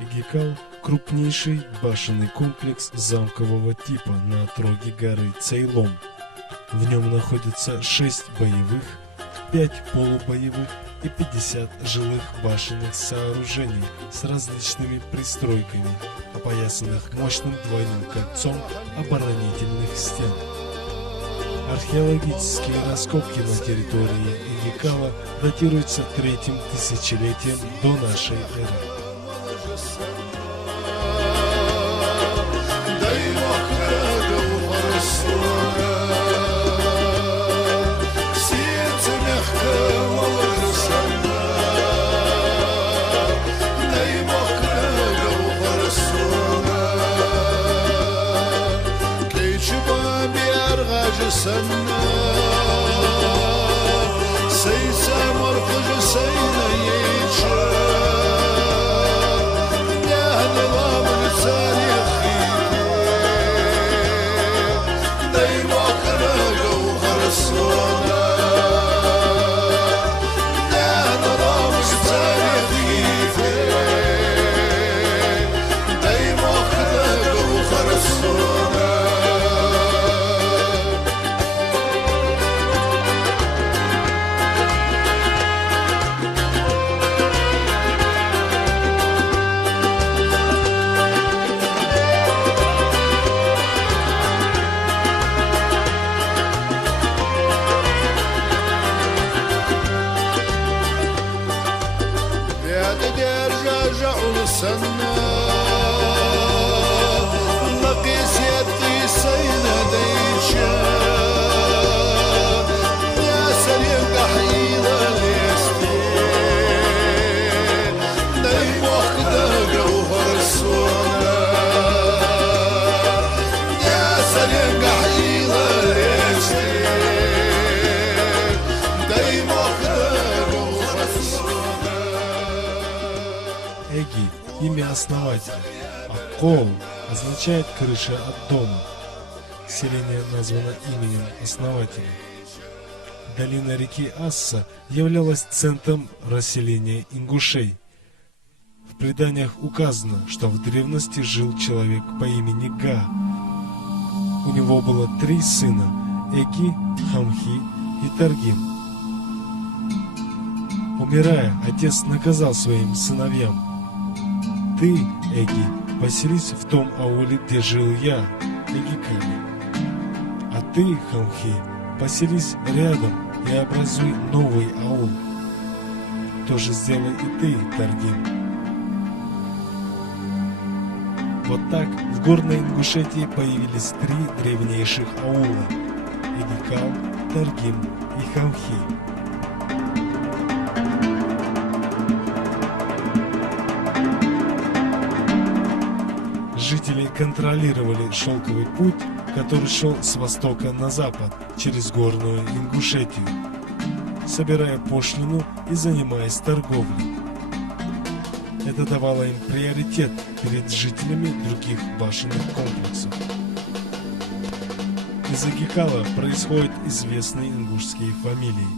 Эгикал – крупнейший башенный комплекс замкового типа на отроге горы Цейлом. В нем находится 6 боевых, 5 полубоевых и 50 жилых башенных сооружений с различными пристройками, опоясанных мощным двойным кольцом оборонительных стен. Археологические раскопки на территории Эгикала датируются 3-м тысячелетием до нашей эры. Эги – имя основателя, а Кол означает «крыша от дома». Селение названо именем основателя. Долина реки Асса являлась центром расселения ингушей. В преданиях указано, что в древности жил человек по имени Га. У него было 3 сына – Эги, Хамхи и Таргим. Умирая, отец наказал своим сыновьям: «Ты, Эги, поселись в том ауле, где жил я, Эгикали. А ты, Хамхи, поселись рядом и образуй новый аул. То же сделай и ты, Таргим». Вот так в горной Ингушетии появились 3 древнейших аула – Эгикал, Таргим и Хамхи. Жители контролировали шелковый путь, который шел с востока на запад через горную Ингушетию, собирая пошлину и занимаясь торговлей. Это давало им приоритет перед жителями других башенных комплексов. Из Эгикала происходят известные ингушские фамилии.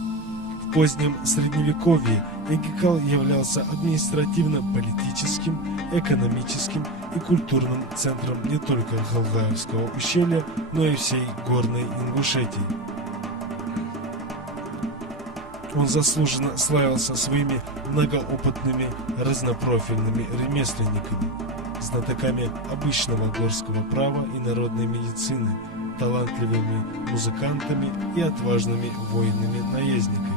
В позднем Средневековье Эгикал являлся административно-политическим, экономическим и культурным центром не только Халдаевского ущелья, но и всей горной Ингушетии. Он заслуженно славился своими многоопытными разнопрофильными ремесленниками, знатоками обычного горского права и народной медицины, талантливыми музыкантами и отважными воинами-наездниками.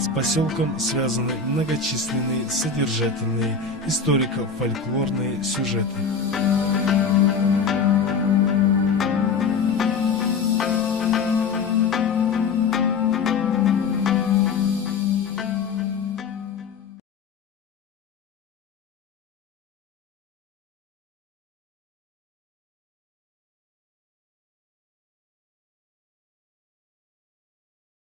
С поселком связаны многочисленные содержательные историко-фольклорные сюжеты.